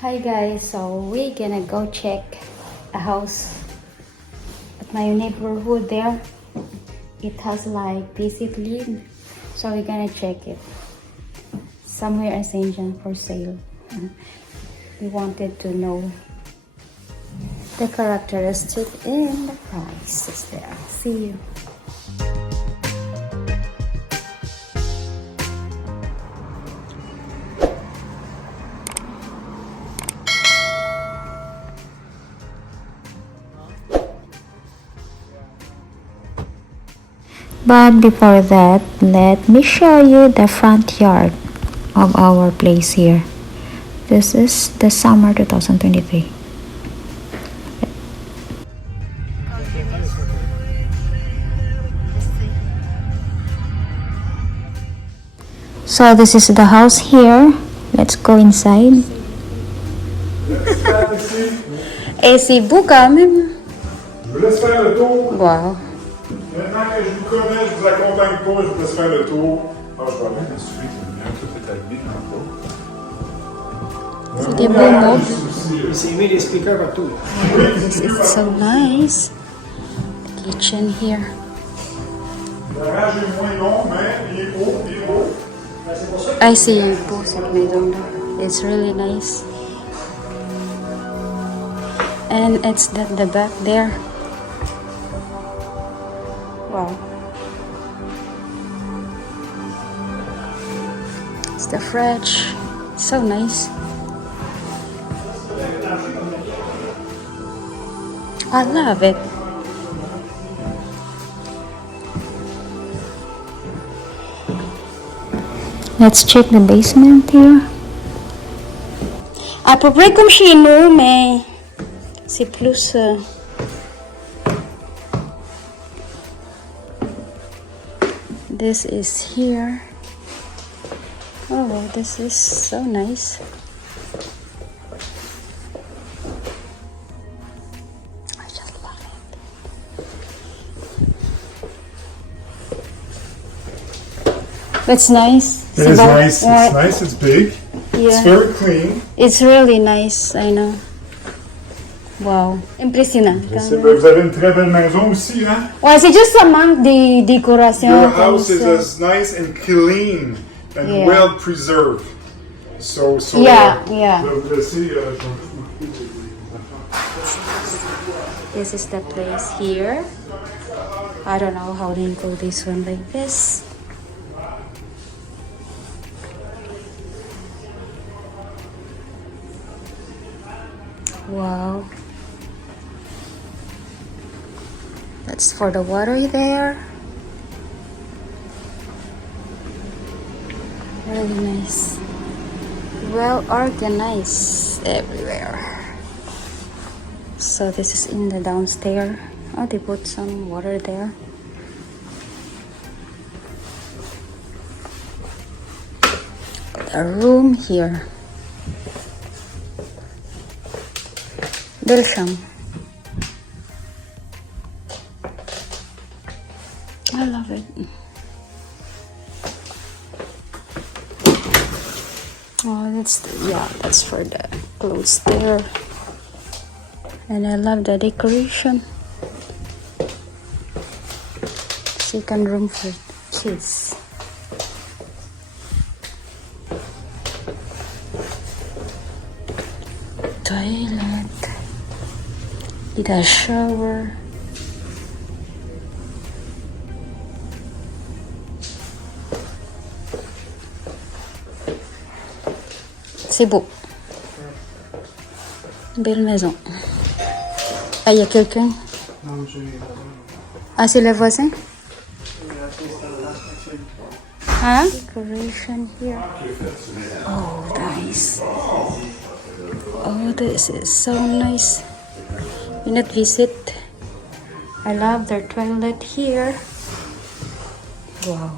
Hi guys, so we're gonna go check a house at my neighborhood there. It has like visit lead, so we're gonna check it. Somewhere in Saint Jean for sale. We wanted to know the characteristic and the price is there. See you. But before that, let me show you the front yard of our place here. This is the summer 2023. So this is the house here. Let's go inside. Et c'est beau quand même. Je vous laisse faire le tour. Wow. Maintenant que je vous connais, je vous accompagne pas, je vous laisse faire le tour. Ah, je vais aller ensuite, tout est habillé dans le C'est des beaux meubles. Il s'est mis les speakers partout. It's so nice. The kitchen here. Le garage est moins long, mais il est haut, il est haut. I see beau cette maison là. It's really nice. And it's the back there. Wow. It's the fridge. So nice. I love it. Let's check the basement here. À peu près comme chez nous, mais c'est plus... This is here. Oh, this is so nice. I just love it. That's nice. It is nice. It's nice. It's big. Yeah. It's very clean. It's really nice. I know. Wow. Impressionnant. Vous avez une très belle maison aussi, hein? Ouais, c'est juste ça manque des décorations. Your house is as nice and clean and well preserved. So yeah. Je vais vous laisser. This is the place here. I don't know how they call this one like this. Wow. That's for the water there. Really nice. Well organized everywhere. So this is in the downstairs. Oh, they put some water there. A room here. Belle chambre. I love it. Oh, that's for the clothes there. And I love the decoration. Second room for kids. Toilet. Need a shower. C'est beau. Belle maison. Ah, il y a quelqu'un? Ah, c'est le voisin? Hein? Decoration here. Oh, nice. Oh, this is so nice. You need visit. I love their toilet here. Wow.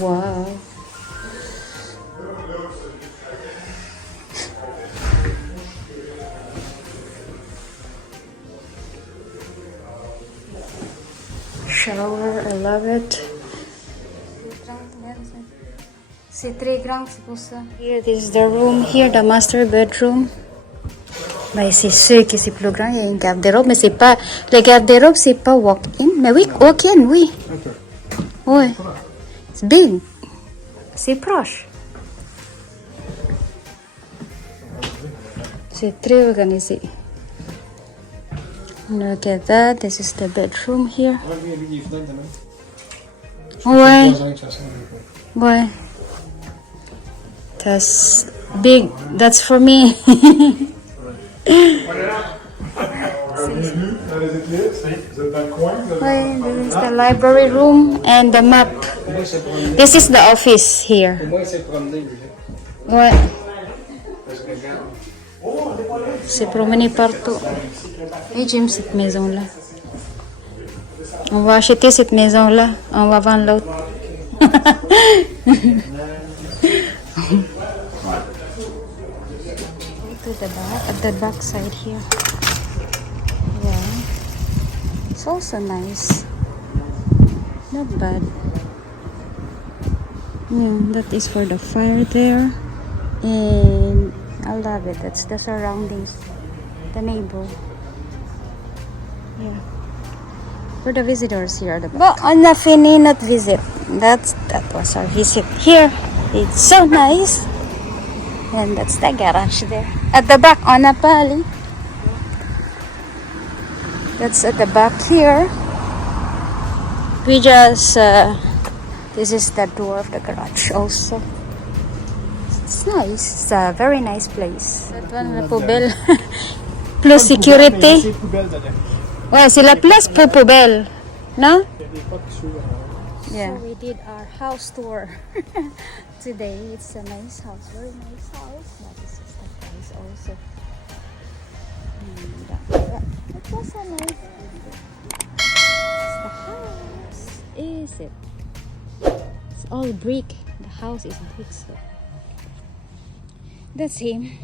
Wow. Shower, I love it. C'est très grand, c'est pour ça. Here, this is the room. Here, the master bedroom. Ben, c'est sûr que c'est plus grand. Il y a une garde-robe, mais c'est pas... Le garde-robe, c'est pas walk-in. Mais oui, walk-in, oui. Oui. C'est big. C'est proche. C'est très organisé. Look at that. This is the bedroom here. Ouais. Ouais. That's big. That's for me. Bienvenue dans les éclipses. Vous êtes dans le coin. Oui, this is the library room and the map. This is the office here. Au moins, c'est promené, lui. Ouais. Parce que regarde. C'est promené partout. Et j'aime cette maison-là. On va acheter cette maison-là. On va vendre l'autre. To the back, at the back side here. Yeah. It's also nice. Not bad. Yeah, that is for the fire there. And I love it. That's the surroundings. The neighbor. Yeah. For the visitors here at the back. But on the fini not visit. That was our visit here. It's so nice. And that's the garage there. At the back on a pali. That's at the back here. We just this is the door of the garage also. It's nice. It's a very nice place. That one, la poubelle. Plus sécurité. C'est poubelle dedans. Ouais, c'est la place pour poubelle. Non? Il y a des potes qui s'ouvrent. Yeah. So we did our house tour today. It's a nice house, very nice house. But this is the price also. And it was a nice. It's the house. Is it? It's all brick. The house is brick. So that's him.